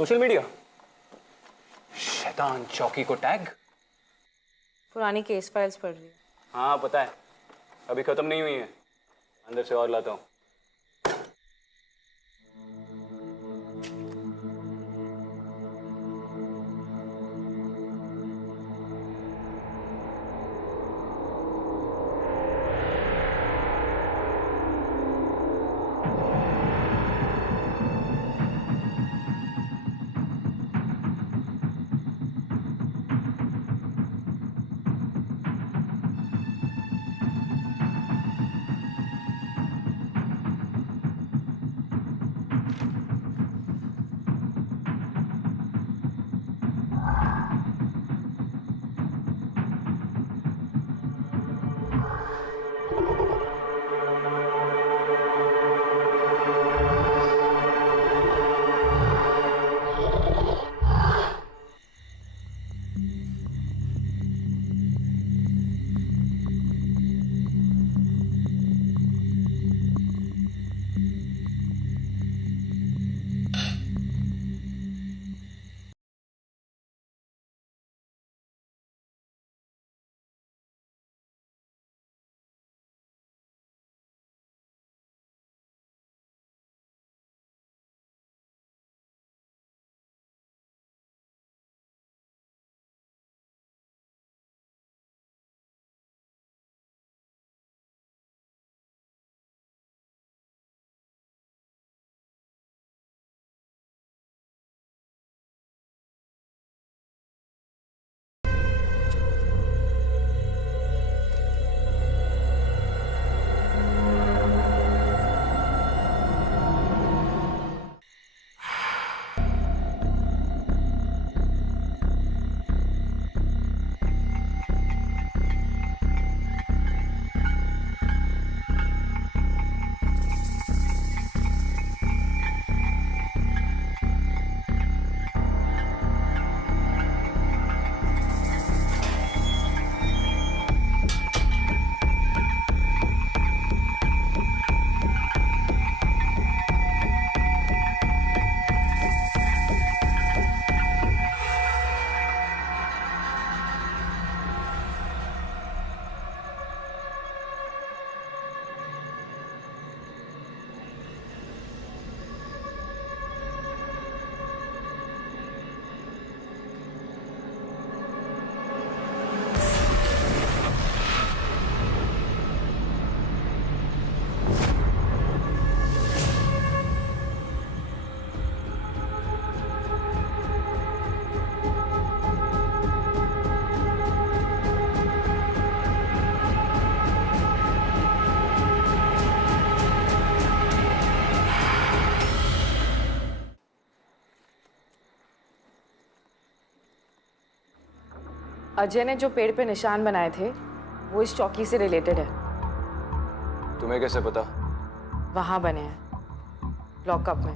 Social media. शैतान चौकी को टैग। पुरानी केस फाइल्स पढ़ रही है। हाँ पता है, अभी खत्म नहीं हुई है, अंदर से और लाता हूँ। अजय ने जो पेड़ पे निशान बनाए थे वो इस चौकी से रिलेटेड है। तुम्हें कैसे पता? वहां बने हैं, लॉकअप में।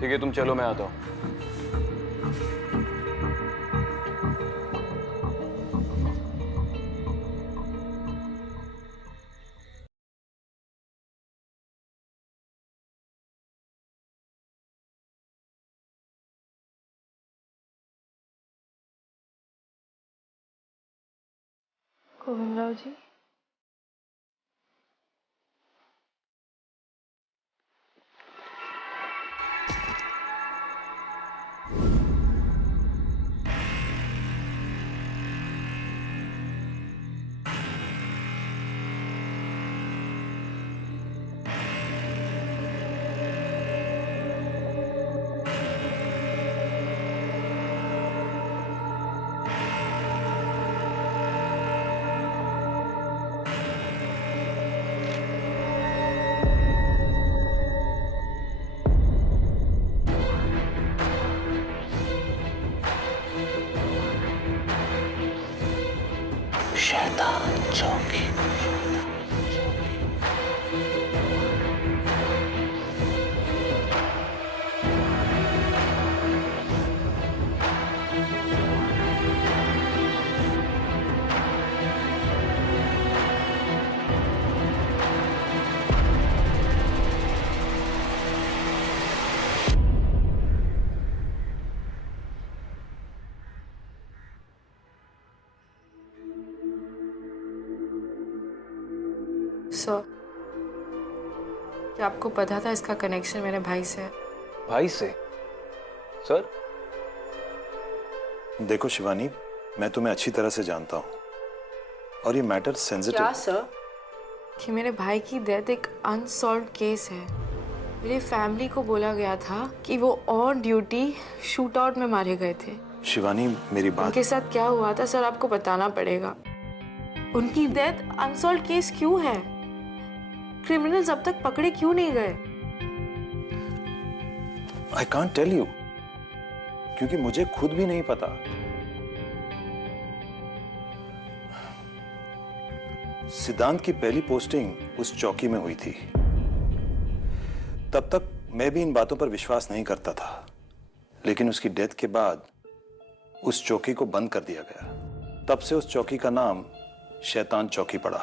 ठीक है, तुम चलो, मैं आता हूँ। गोविंदराव जी, शैतान चौकी। सर, क्या आपको पता था इसका कनेक्शन मेरे भाई से है? भाई से? सर? देखो शिवानी, मैं तुम्हें अच्छी तरह से जानता हूँ और ये मैटर सेंसिटिव क्या है। सर? कि मेरे भाई की डेथ एक अनसॉल्व केस है। मेरी फैमिली को बोला गया था कि वो ऑन ड्यूटी शूट आउट में मारे गए थे। शिवानी मेरी बात, उनके साथ क्या हुआ था सर, आपको बताना पड़ेगा। उनकी डेथ अनसॉल्व केस क्यों है? क्रिमिनल्स अब तक पकड़े क्यों नहीं गए? आई कांट टेल यू, क्योंकि मुझे खुद भी नहीं पता। सिद्धांत की पहली पोस्टिंग उस चौकी में हुई थी। तब तक मैं भी इन बातों पर विश्वास नहीं करता था, लेकिन उसकी डेथ के बाद उस चौकी को बंद कर दिया गया। तब से उस चौकी का नाम शैतान चौकी पड़ा।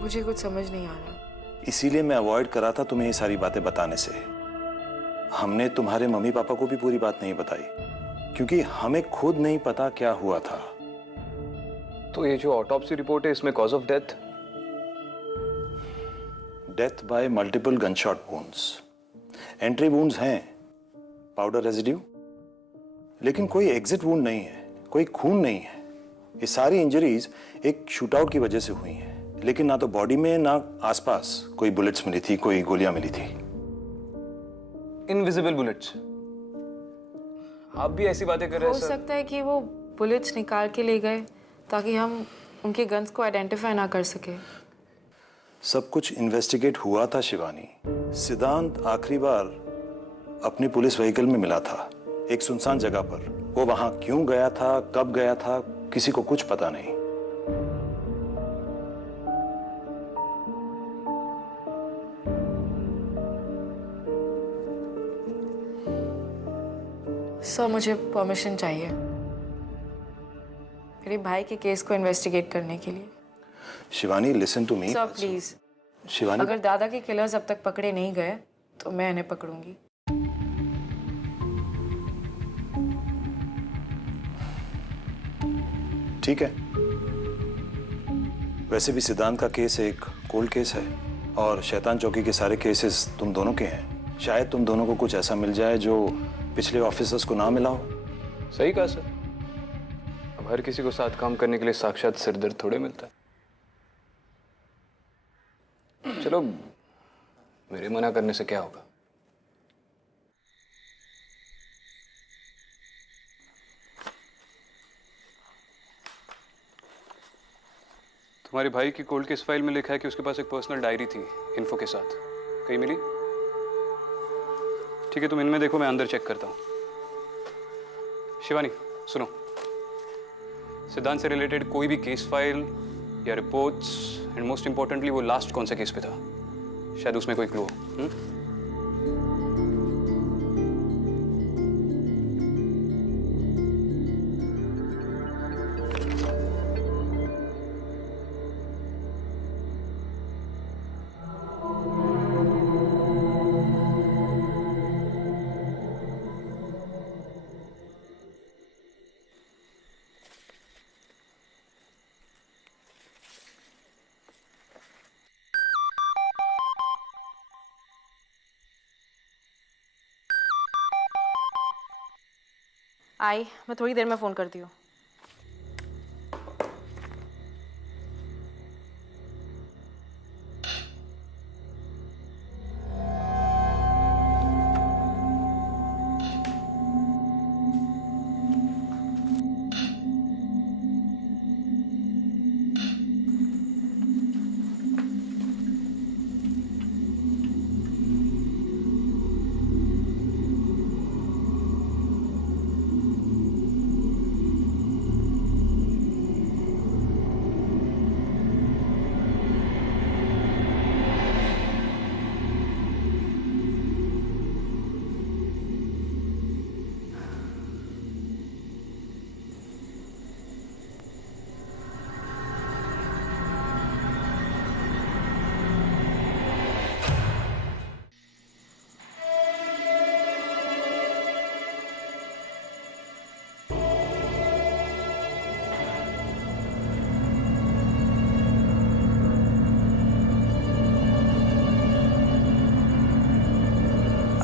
मुझे कुछ समझ नहीं आ रहा। इसीलिए मैं अवॉइड करा था तुम्हें ये सारी बातें बताने से। हमने तुम्हारे मम्मी पापा को भी पूरी बात नहीं बताई, क्योंकि हमें खुद नहीं पता क्या हुआ था। तो ये जो ऑटोप्सी रिपोर्ट है, इसमें cause of death? Death by multiple gunshot wounds. Entry wounds हैं, पाउडर रेजिड्यू, लेकिन कोई एग्जिट वुंड नहीं है, कोई खून नहीं है। ये सारी इंजरीज एक शूटआउट की वजह से हुई हैं, लेकिन ना तो बॉडी में ना आसपास कोई बुलेट्स मिली थी, कोई गोलियां मिली थी। Invisible bullets? आप भी ऐसी बातें कर रहे हो हैं सर? सकता है कि वो बुलेट्स निकाल के ले गए ताकि हम उनके गन्स को आइडेंटिफाई ना कर सके। सब कुछ इन्वेस्टिगेट हुआ था शिवानी। सिद्धांत आखिरी बार अपनी पुलिस व्हीकल में मिला था एक सुनसान जगह पर। वो वहां क्यों गया था, कब गया था, किसी को कुछ पता नहीं। सर, मुझे परमिशन चाहिए मेरे भाई के केस को इन्वेस्टिगेट करने के लिए। Shivani listen to me. Sir please, Shivani, अगर दादा के किलर्स अब तक पकड़े नहीं गए तो मैं इन्हें पकड़ूंगी। ठीक है। वैसे भी सिद्धांत का केस एक कोल्ड केस है और शैतान चौकी के सारे केसेस तुम दोनों के हैं। शायद तुम दोनों को कुछ ऐसा मिल जाए जो पिछले ऑफिसर्स को ना मिला हो। सही कहा सर। अब हर किसी को साथ काम करने के लिए साक्षात सिरदर्द थोड़े मिलता है। चलो, मेरे मना करने से क्या होगा? तुम्हारे भाई की कोल्ड केस फाइल में लिखा है कि उसके पास एक पर्सनल डायरी थी इन्फो के साथ। कहीं मिली? ठीक है, तुम इनमें देखो, मैं अंदर चेक करता हूँ। शिवानी सुनो, सिद्धांत से रिलेटेड कोई भी केस फाइल या रिपोर्ट्स, एंड मोस्ट इंपॉर्टेंटली वो लास्ट कौन सा केस पे था, शायद उसमें कोई क्लू हो। आई, मैं थोड़ी देर में फोन करती हूँ।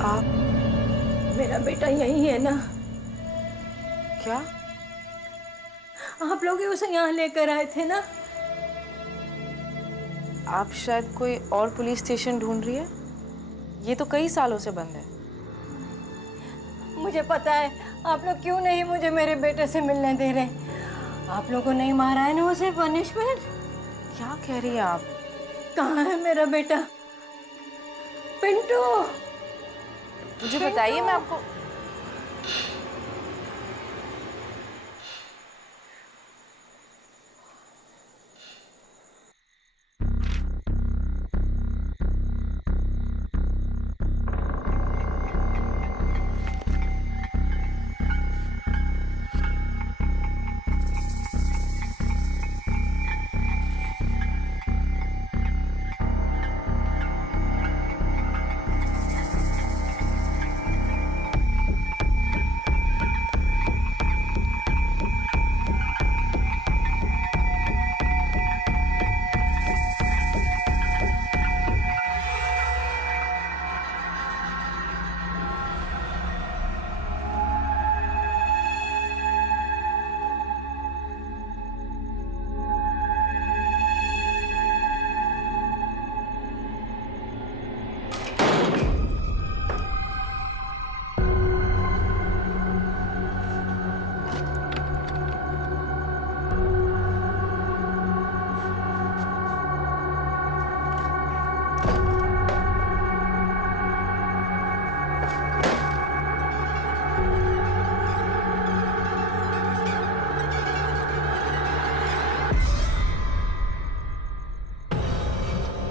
आप मेरा बेटा यही है ना? क्या? आप लोग ही उसे यहाँ लेकर आए थे ना? आप शायद कोई और पुलिस स्टेशन ढूंढ रही है। ये तो कई सालों से बंद है। मुझे पता है आप लोग क्यों नहीं मुझे मेरे बेटे से मिलने दे रहे। आप लोगों को नहीं मारा है ना उसे पनिशमेंट? क्या कह रही हैं आप? कहाँ है मेरा बेटा? पिंटू, मुझे बताइए, मैं आपको।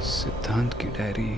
सिद्धांत की डायरी।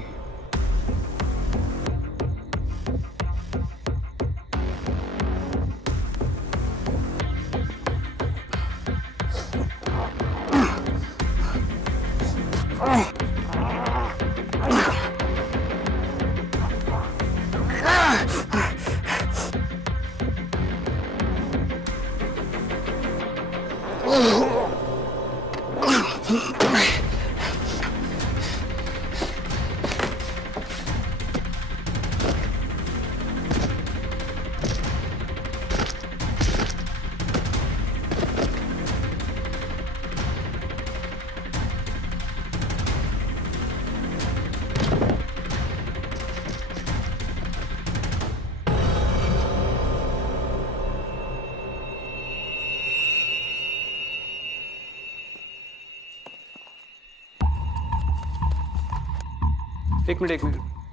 एक मिनट,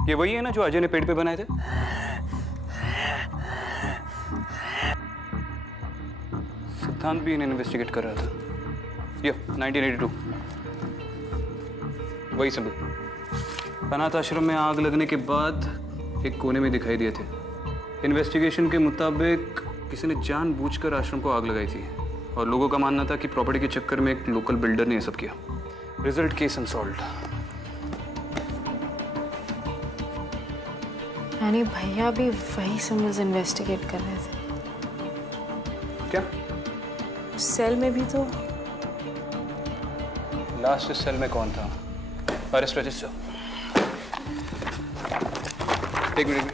ये वही है ना जो अजय ने पेड़ पे बनाए थे? सिद्धांत भी इन्हें इन्वेस्टिगेट कर रहा था। ये 1982 वही सबूत। अनाथ आश्रम में आग लगने के बाद एक कोने में दिखाई दिए थे। इन्वेस्टिगेशन के मुताबिक किसी ने जानबूझकर आश्रम को आग लगाई थी और लोगों का मानना था कि प्रॉपर्टी के चक्कर में एक लोकल बिल्डर ने ये सब किया। Result case unsolved. यानी भैया भी वही सिम्बल्स इन्वेस्टिगेट कर रहे थे। क्या? सेल में भी तो। लास्ट सेल में कौन था? Arrest register. एक मिनट।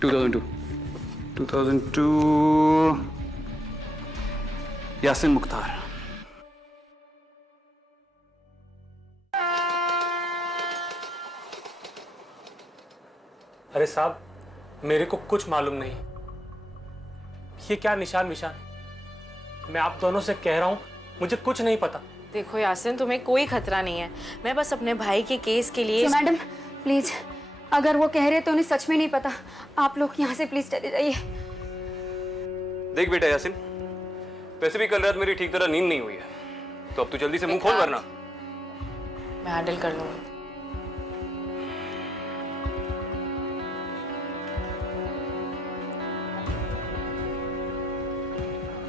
2002 यासिन मुख्तार। अरे साहब, मेरे को कुछ मालूम नहीं। ये क्या निशान विशान? मैं आप दोनों से कह रहा हूं, मुझे कुछ नहीं पता। देखो यासिन, तुम्हें कोई खतरा नहीं है। मैं बस अपने भाई के केस के लिए। मैडम प्लीज, अगर वो कह रहे तो उन्हें सच में नहीं पता। आप लोग यहाँ से प्लीज चले जाइए। देख बेटा यासिन, वैसे भी कल रात मेरी ठीक तरह नींद नहीं हुई है, तो अब तू जल्दी से मुंह खोल वरना। मैं हैंडल कर लूंगी।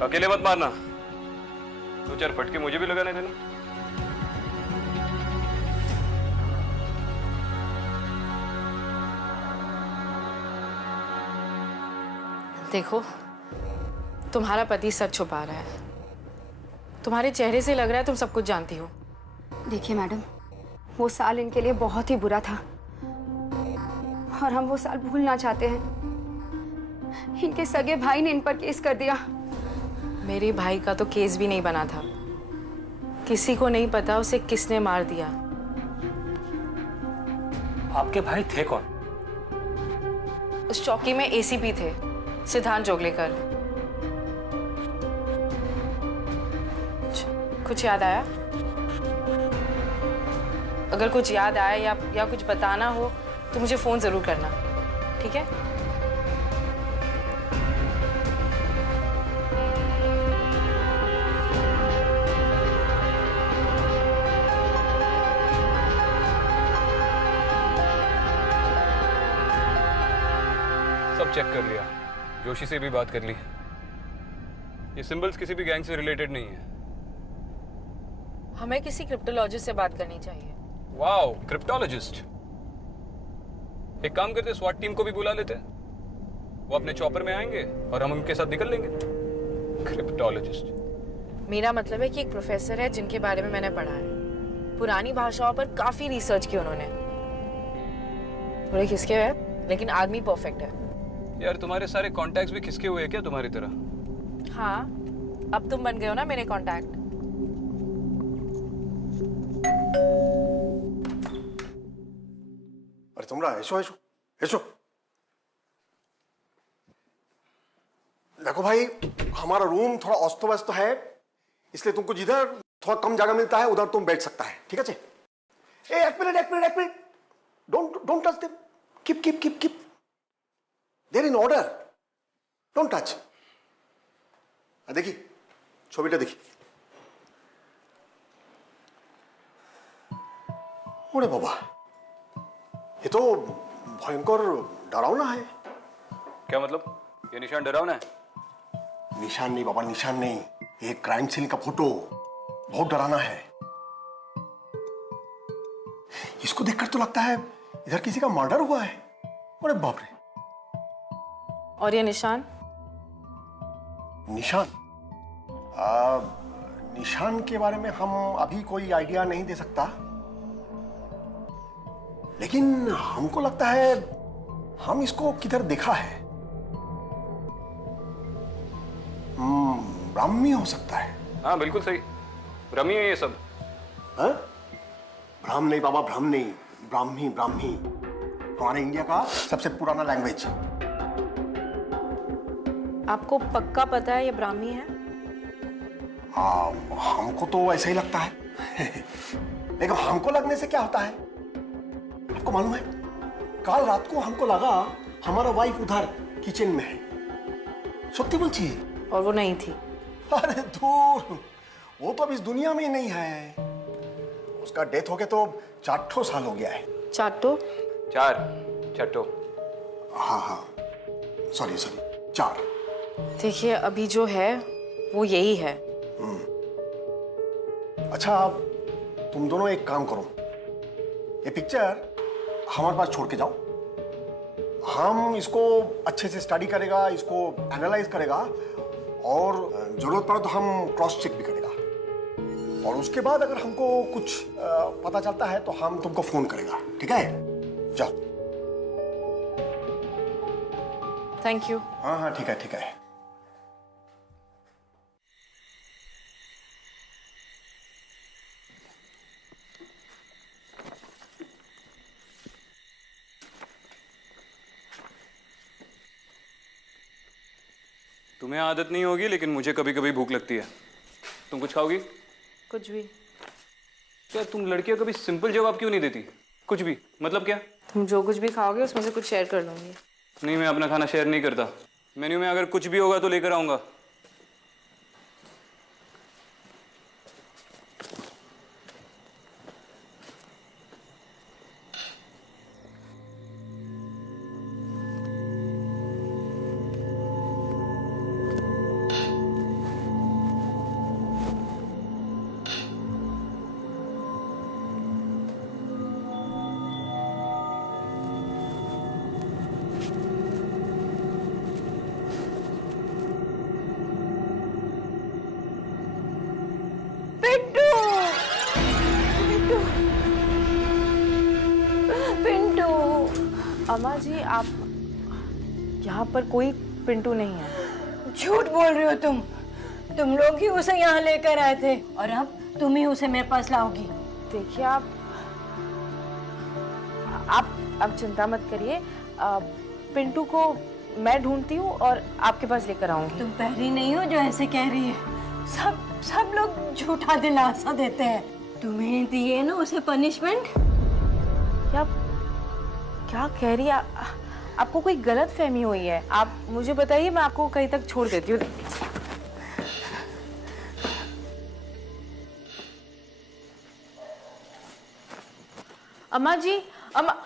अकेले मत मारना, दो चार फटके मुझे भी लगाने देना। देखो, तुम्हारा पति सच छुपा रहा है। तुम्हारे चेहरे से लग रहा है तुम सब कुछ जानती हो। देखिए मैडम, वो साल इनके लिए बहुत ही बुरा था। और हम वो साल भूलना चाहते हैं। इनके सगे भाई ने इन पर केस कर दिया। मेरे भाई का तो केस भी नहीं बना था। किसी को नहीं पता उसे किसने मार दिया। आपके भाई थे कौन? उस चौकी में एसीपी थे, सिद्धांत जोगलेकर। कुछ याद आया? अगर कुछ याद आए या कुछ बताना हो तो मुझे फोन जरूर करना, ठीक है? सब चेक कर लिया, जोशी से भी बात कर ली। ये सिंबल्स किसी भी गैंग से रिलेटेड नहीं है। हमें किसी क्रिप्टोलॉजिस्ट से बात करनी चाहिए। Wow, cryptologist. एक काम करते, स्वाट टीम को भी बुला लेते। वो अपने चॉपर में आएंगे और हम उनके साथ निकल लेंगे। क्रिप्टोलॉजिस्ट। मेरा मतलब है कि एक प्रोफेसर है जिनके बारे में मैंने पढ़ा है। पुरानी भाषाओं पर काफी रिसर्च की उन्होंने। थोड़े खिसके हुए लेकिन आदमी परफेक्ट है। यार तुम्हारे सारे कॉन्टैक्ट्स भी खिसके हुए हैं क्या तुम्हारी तरह? हाँ, अब तुम बन गए हो ना मेरे कांटेक्ट। अरे तुमरा ऐसो ऐसो ऐसो। देखो भाई, हमारा रूम थोड़ा अस्त व्यस्त है, इसलिए तुमको जिधर थोड़ा कम जगह मिलता है उधर तुम बैठ सकता है, ठीक है? एक minute, don't touch them. Keep there in order, don't touch. देखी ছবিটা দেখি। ओरे बाबा, ये तो भयंकर डरावना है। क्या मतलब? ये निशान डरावना है? निशान नहीं बाबा, निशान नहीं, ये क्राइम सीन का फोटो बहुत डरावना है। इसको देखकर तो लगता है इधर किसी का मर्डर हुआ है। अरे बाप रे। और ये निशान? निशान? निशान के बारे में हम अभी कोई आइडिया नहीं दे सकता, लेकिन हमको लगता है हम इसको किधर देखा है। ब्राह्मी हो सकता है। हाँ बिल्कुल सही, रमी है ये सब। हाँ? ब्राह्म नहीं बाबा, ब्राह्म नहीं, ब्राह्मी। हमारे इंडिया का सबसे पुराना लैंग्वेज। आपको पक्का पता है ये ब्राह्मी है? हमको तो ऐसा ही लगता है। लेकिन हमको लगने से क्या होता है? आपको मालूम है, कल रात को हमको लगा हमारा वाइफ उधर किचन में है। सत्य बोलती है। और वो नहीं थी। अरे दूर, वो तो अब इस दुनिया में ही नहीं है। उसका डेथ हो गया तो 4 साल हो गया है। चाटो? चट्टो। हाँ, सॉरी 4। देखिए, अभी जो है वो यही है। अच्छा, तुम दोनों एक काम करो, ये पिक्चर हमारे पास छोड़ के जाओ। हम इसको अच्छे से स्टडी करेगा, इसको एनालाइज करेगा, और जरूरत पड़े तो हम क्रॉस चेक भी करेगा। और उसके बाद अगर हमको कुछ पता चलता है तो हम तुमको फोन करेगा, ठीक है? जाओ। Thank you. हाँ, ठीक है। तुम्हें आदत नहीं होगी, लेकिन मुझे कभी कभी भूख लगती है। तुम कुछ खाओगी? कुछ भी। क्या तुम लड़कियां कभी सिंपल जवाब क्यों नहीं देती? कुछ भी मतलब क्या? तुम जो कुछ भी खाओगे उसमें से कुछ शेयर कर लूंगी। नहीं, मैं अपना खाना शेयर नहीं करता। मेन्यू में अगर कुछ भी होगा तो लेकर आऊंगा। अम्मा जी, आप यहाँ पर कोई पिंटू नहीं है। झूठ बोल रही हो तुम लोग ही उसे यहाँ लेकर आए थे और अब तुम ही उसे मेरे पास लाओगी। देखिए, आप चिंता मत करिए। पिंटू को मैं ढूंढती हूँ और आपके पास लेकर आऊंगी। तुम पहली नहीं हो जो ऐसे कह रही है। सब लोग झूठा दिलासा देते हैं। तुम्हें दी है ना उसे पनिशमेंट। क्या कह रही है? आपको कोई गलत फहमी हुई है। आप मुझे बताइए, मैं आपको कहीं तक छोड़ देती हूँ। अम्मा जी, अम्मा।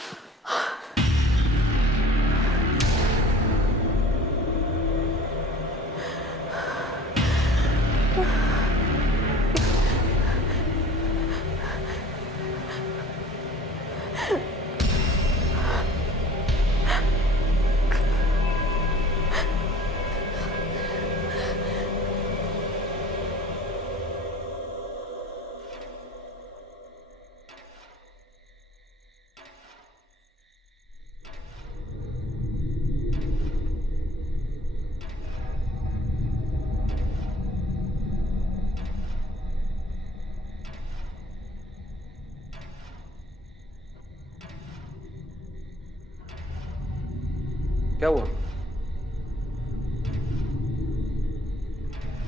क्या हुआ?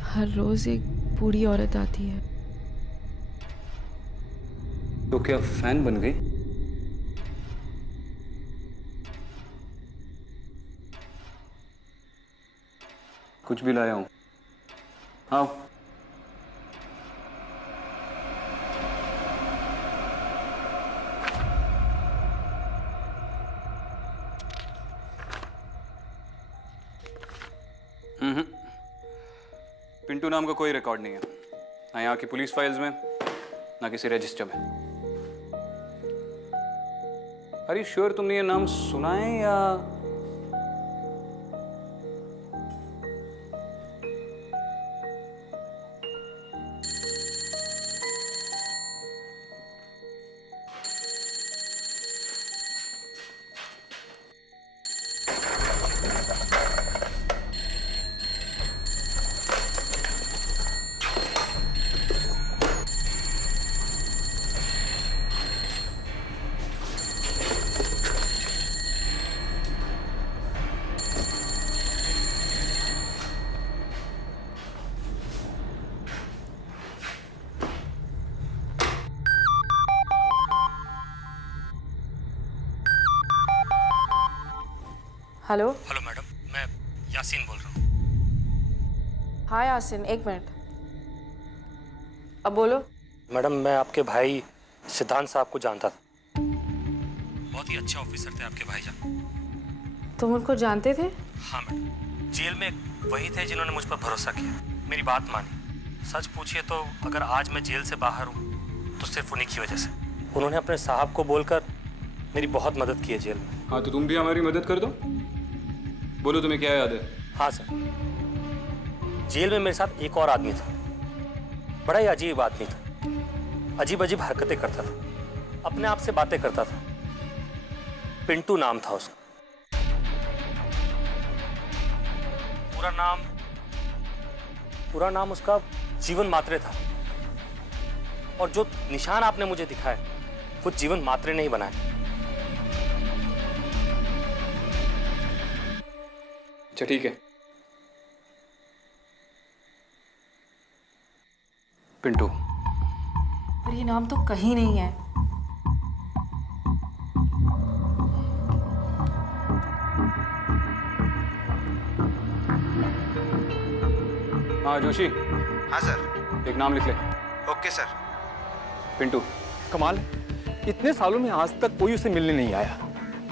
हर रोज एक बूढ़ी औरत आती है। तो क्या फैन बन गई? कुछ भी लाया हूं। हाँ, पिंटू नाम का कोई रिकॉर्ड नहीं है, ना यहाँ की पुलिस फाइल्स में, ना किसी रजिस्टर में। अरे श्योर तुमने ये नाम सुना है या? हेलो। हेलो मैडम, मैं यासीन बोल रहा हूँ। हाँ यासिन, एक मिनट। अब बोलो। मैडम, मैं आपके भाई सिद्धांत साहब को जानता था। बहुत ही अच्छे ऑफिसर थे आपके भाईजान। तुम उनको जानते थे? हाँ मैडम, जेल में वही थे जिन्होंने मुझ पर भरोसा किया, मेरी बात मानी। सच पूछिए तो अगर आज मैं जेल से बाहर हूँ तो सिर्फ उन्हीं की वजह से। उन्होंने अपने साहब को बोलकर मेरी बहुत मदद की है जेल में। हाँ, तो तुम भी हमारी मदद कर दो। बोलो, तुम्हें क्या याद है? हाँ सर, जेल में मेरे साथ एक और आदमी था। बड़ा ही अजीब आदमी था, अजीब अजीब हरकतें करता था, अपने आप से बातें करता था। पिंटू नाम था उसका। पूरा नाम उसका जीवन मात्रे था। और जो निशान आपने मुझे दिखाए वो जीवन मात्रे ने ही बनाए। अच्छा ठीक है। पिंटू। पर ये नाम तो कहीं नहीं है। हाँ जोशी, हाँ सर। एक नाम लिख ले। Okay sir. पिंटू। कमाल है, इतने सालों में आज तक कोई उसे मिलने नहीं आया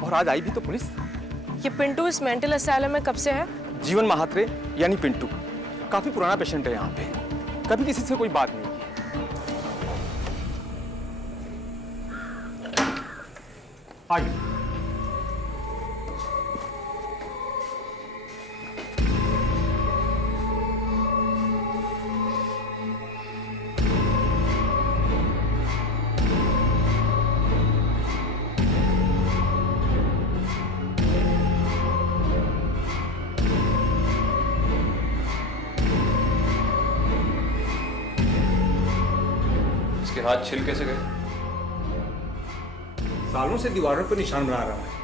और आज आई भी तो पुलिस। ये पिंटू इस मेंटल असाइलम में कब से है? जीवन महात्रे यानी पिंटू काफी पुराना पेशेंट है यहाँ पे, कभी किसी से कोई बात नहीं की। आगे। हाथ छिल कैसे गए? सालों से दीवारों पर निशान बना रहा है।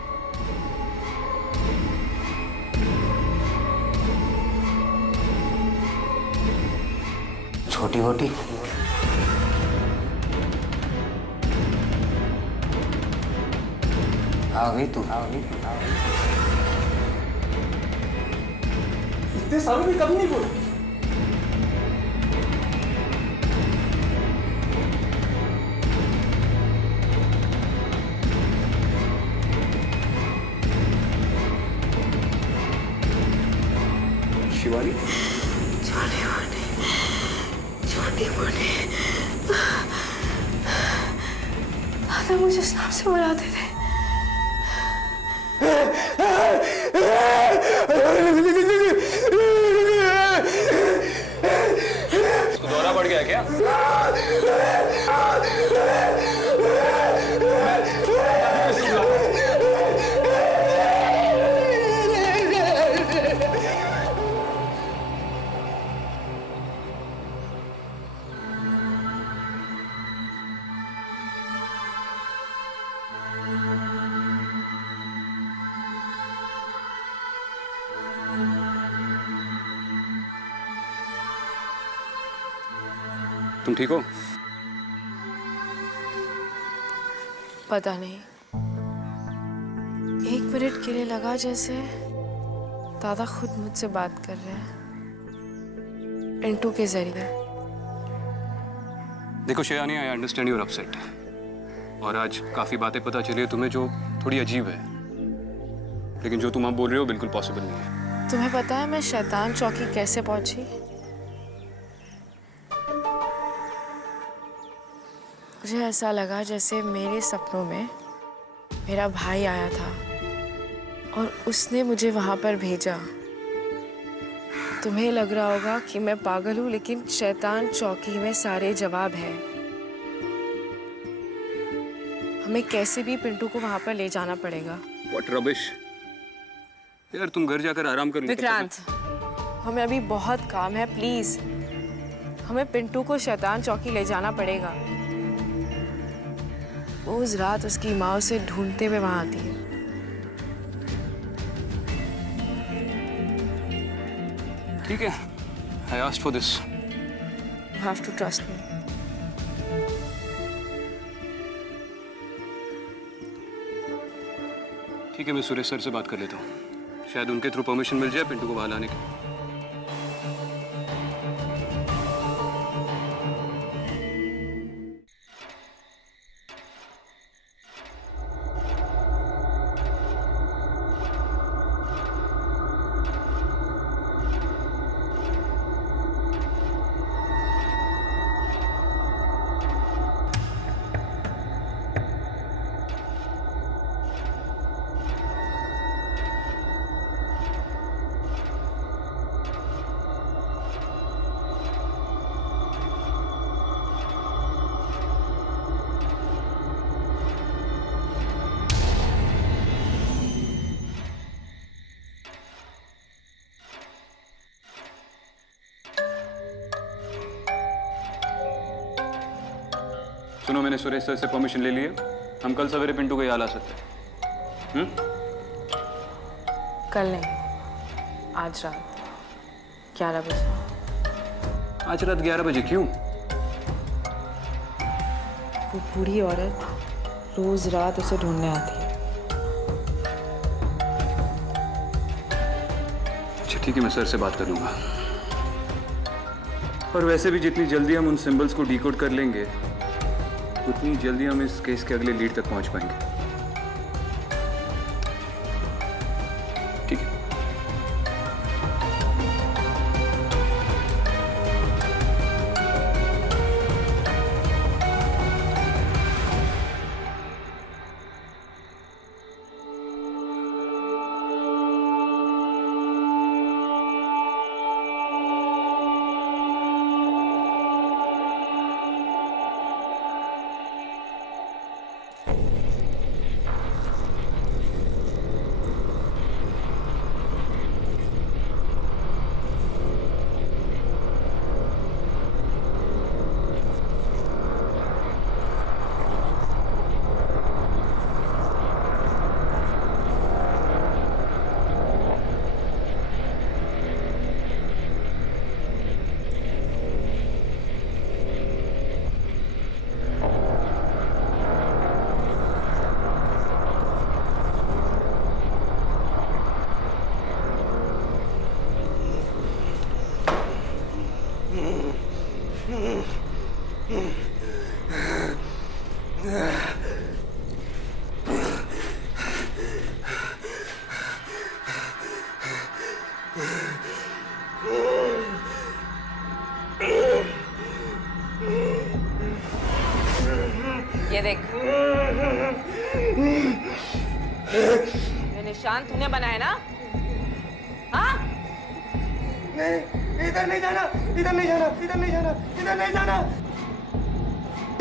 छोटी मोटी आ गई तू। इतने सालों में कभी नहीं बोली। शिवानी, छोटी मोटी दादा मुझे इस नाम से बुलाते थे। इसको दौरा पड़ गया क्या? तुम ठीक हो? पता नहीं, 1 मिनट के लिए लगा जैसे दादा खुद मुझसे बात कर रहे हैं पिंटू के जरिए। देखो Shivani, I understand your upset, और आज काफी बातें पता चली है तुम्हें जो थोड़ी अजीब है, लेकिन जो तुम अब बोल रहे हो बिल्कुल पॉसिबल नहीं है। तुम्हें पता है मैं शैतान चौकी कैसे पहुंची? मुझे ऐसा लगा जैसे मेरे सपनों में मेरा भाई आया था और उसने मुझे वहां पर भेजा। तुम्हें लग रहा होगा कि मैं पागल हूं, लेकिन शैतान चौकी में सारे जवाब हैं। हमें कैसे भी पिंटू को वहां पर ले जाना पड़ेगा। व्हाट रबिश यार, तुम घर जाकर आराम कर लो। विक्रांत, हमें अभी बहुत काम है, प्लीज हमें पिंटू को शैतान चौकी ले जाना पड़ेगा। उस रात उसकी माँ उसे ढूंढते हुए वहां आती है। ठीक है, I asked for this. You have to trust me. ठीक है, मैं सुरेश सर से बात कर लेता हूँ, शायद उनके थ्रू परमिशन मिल जाए पिंटू को वहां लाने की। सुनो, मैंने सुरेश सर से परमिशन ले ली है, हम कल सवेरे पिंटू को यहाँ ला सकते हैं। कल नहीं, आज रात 11 बजे। आज रात 11 बजे क्यों? वो बूढ़ी औरत रोज रात उसे ढूंढने आती है। अच्छा ठीक है, मैं सर से बात कर लूंगा। और वैसे भी जितनी जल्दी हम उन सिंबल्स को डिकोड कर लेंगे, उतनी जल्दी हम इस केस के अगले लीड तक पहुंच पाएंगे। ठीक है। ये निशान तूने बनाया ना? हाँ? नहीं, इधर नहीं जाना, इधर नहीं जाना, इधर नहीं जाना, इधर नहीं जाना।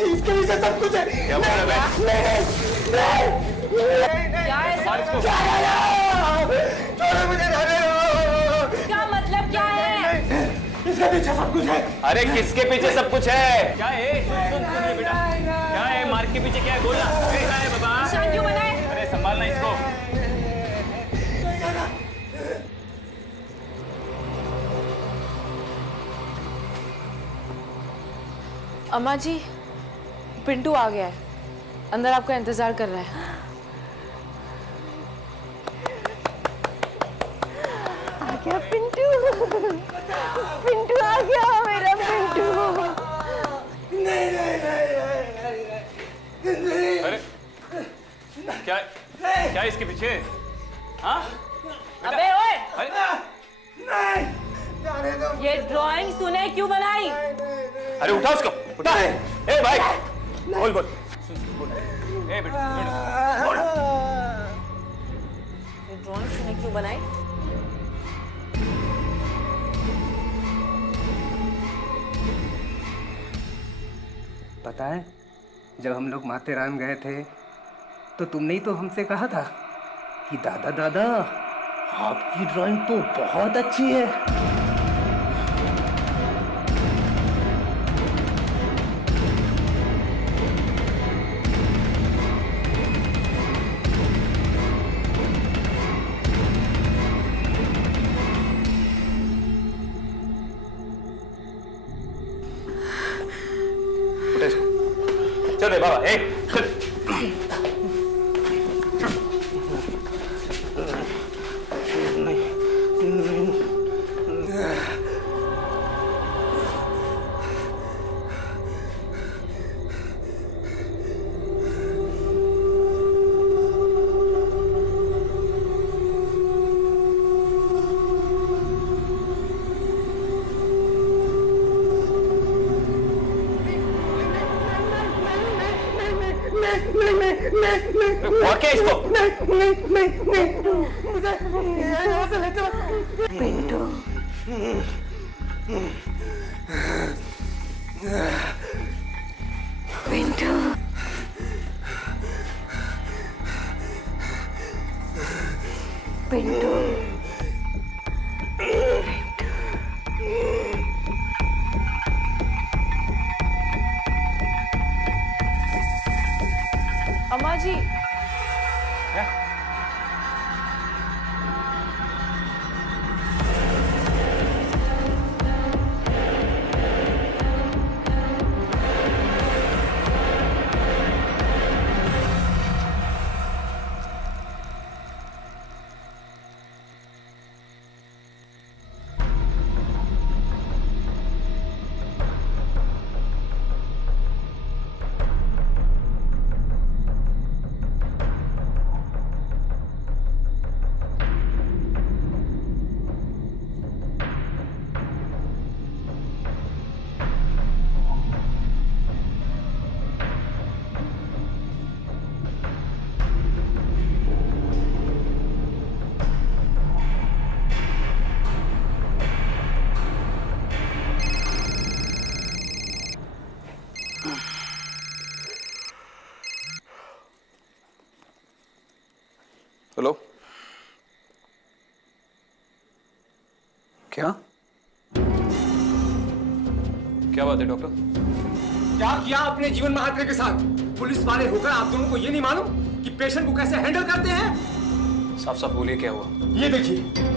इसके पीछे सब कुछ है। क्या बोल रहा है? क्या है सब? छोड़ो मुझे, जाने दो। क्या मतलब क्या है? इसके पीछे सब कुछ है। अरे किसके पीछे सब कुछ है? क्या है? सुन ये बेटा, क्या है? मार्क के पीछे क्या है? बोलना। क्या है बाबा? निशान क्यों बनाए? अरे संभालना इसको। अम्मा जी, पिंटू आ गया है, अंदर आपका इंतजार कर रहा है। आ गया पिंटू, पिंटू आ गया मेरा पिंटू। अरे क्या क्या इसके पीछे? हाँ? अबे ओए, जाने दो। ये ड्राइंग तूने क्यों बनाई? अरे उठा उसको, उठा। ए भाई, बोल बोल। बोल। ए बेटा, बोल। ये ड्राइंग तूने क्यों बनाई? पता है, जब हम लोग माथेरान गए थे तो तुमने ही तो हमसे कहा था कि दादा दादा आपकी ड्राइंग तो बहुत अच्छी है। उठा इसको। चल रे बाबा, ए चल। और क्या इसको? अम्मा जी, हेलो, क्या क्या बात है डॉक्टर? क्या किया आपने जीवन महात्रे के साथ? पुलिस वाले होकर आप दोनों को ये नहीं मालूम कि पेशेंट को कैसे हैंडल करते हैं? साफ साफ बोलिए, क्या हुआ? ये देखिए,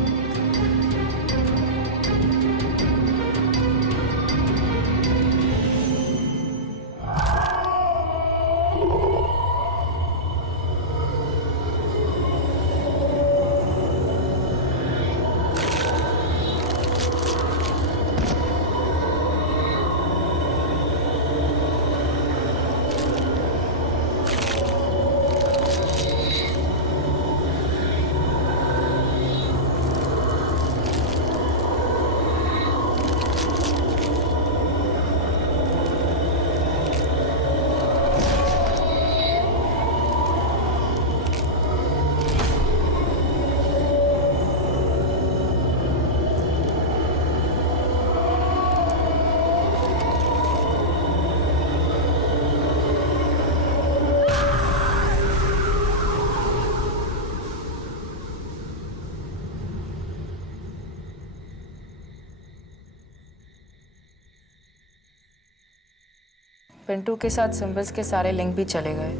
पिंटू के साथ सिंबल्स के सारे लिंक भी चले गए।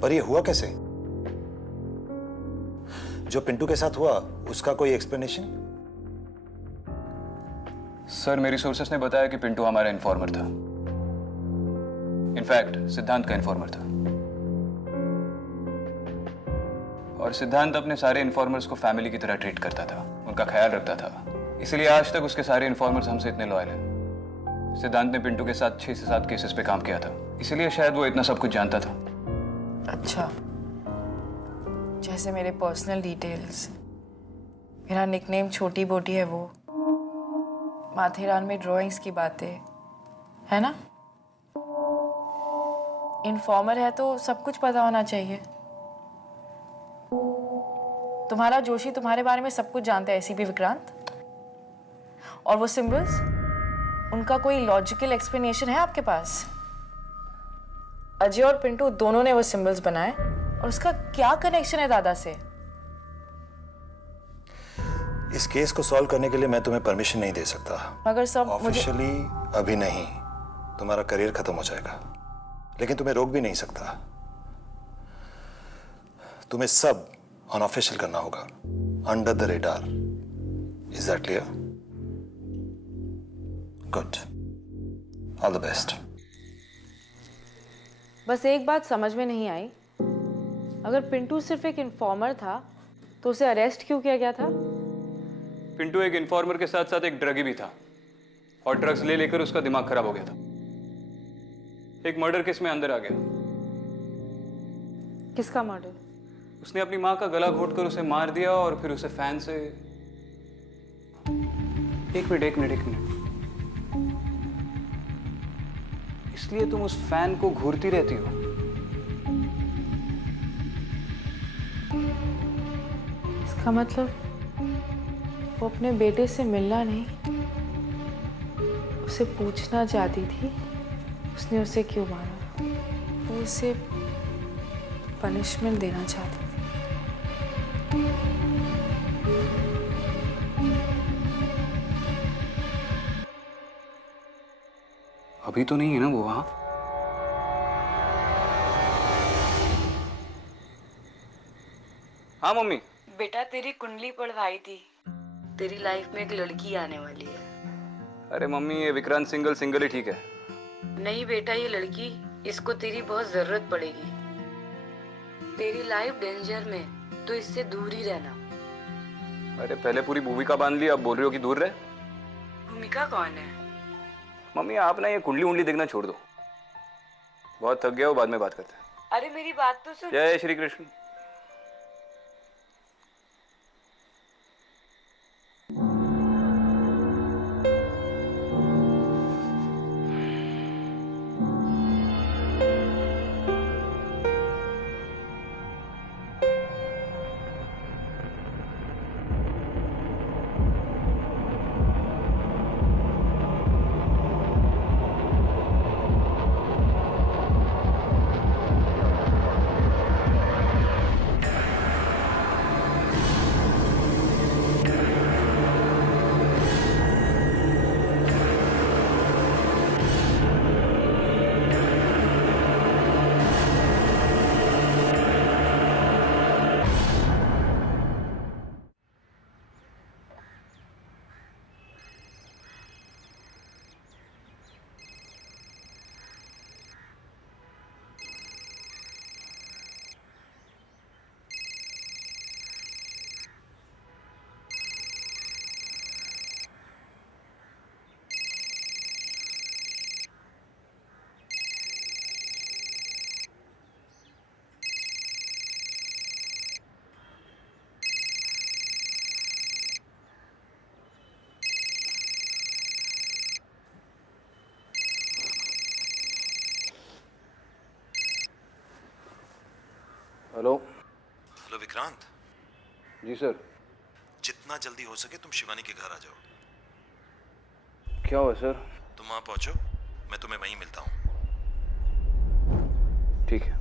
पर ये हुआ कैसे? जो पिंटू के साथ हुआ उसका कोई एक्सप्लेनेशन? सर, मेरी सोर्सेस ने बताया कि पिंटू हमारा इन्फॉर्मर था। इनफैक्ट सिद्धांत का इन्फॉर्मर था। और सिद्धांत अपने सारे इन्फॉर्मर्स को फैमिली की तरह ट्रीट करता था, उनका ख्याल रखता था। इसलिए आज तक उसके सारे इन्फॉर्मर्स हमसे इतने लॉयल हैं। सिद्धांत ने पिंटू के साथ 6 से 7 केसेस पे काम किया था, इसीलिए शायद वो इतना सब कुछ जानता था। अच्छा, जैसे मेरे पर्सनल डिटेल्स, मेरा निकनेम छोटी बोटी है, वो माथेरान में ड्राइंग्स की बातें, है ना? इन्फॉर्मर है तो सब कुछ पता होना चाहिए। तुम्हारा जोशी तुम्हारे बारे में सब कुछ जानता है, एसीपी विक्रांत। और वो सिंबल्स, उनका कोई लॉजिकल एक्सप्लेनेशन है आपके पास? अजय और पिंटू दोनों ने वो सिंबल्स बनाए, और उसका क्या कनेक्शन है दादा से? इस केस को सॉल्व करने के लिए मैं तुम्हें परमिशन नहीं दे सकता। मगर सब ऑफिशियली अभी नहीं, तुम्हारा करियर खत्म हो जाएगा। लेकिन तुम्हें रोक भी नहीं सकता। तुम्हें सब अनऑफिशियल करना होगा, under the radar. Is that clear? Good, all the best. बस एक बात समझ में नहीं आई, अगर पिंटू सिर्फ एक इन्फॉर्मर था तो उसे अरेस्ट क्यों किया गया था? पिंटू एक इन्फॉर्मर के साथ साथ एक ड्रगी भी था, और ड्रग्स ले लेकर उसका दिमाग खराब हो गया था। एक मर्डर केस में अंदर आ गया। किसका मर्डर? उसने अपनी माँ का गला घोटकर उसे मार दिया, और फिर उसे फैन से... एक मिनट। इसलिए तुम उस फैन को घूरती रहती हो? इसका मतलब वो अपने बेटे से मिलना नहीं, उसे पूछना चाहती थी उसने उसे क्यों मारा। वो उसे पनिशमेंट देना चाहती थी। अभी तो नहीं है ना वो वहां? हाँ मम्मी। बेटा, तेरी कुंडली पढ़वाई थी, तेरी लाइफ में एक लड़की आने वाली है। अरे मम्मी, ये विक्रांत सिंगल ही ठीक है। नहीं बेटा, ये लड़की, इसको तेरी बहुत जरूरत पड़ेगी। तेरी लाइफ डेंजर में, तो इससे दूर ही रहना। अरे पहले पूरी भूमिका बांध ली, अब बोल रही हो कि दूर रहे। भूमिका कौन है? मम्मी आप ना ये कुंडली देखना छोड़ दो, बहुत थक गया हो, बाद में बात करते हैं। अरे मेरी बात तो सुन। जय श्री कृष्ण। हेलो। हेलो विक्रांत। जी सर। जितना जल्दी हो सके तुम शिवानी के घर आ जाओ। क्या हुआ सर? तुम वहां पहुंचो, मैं तुम्हें वहीं मिलता हूँ। ठीक है।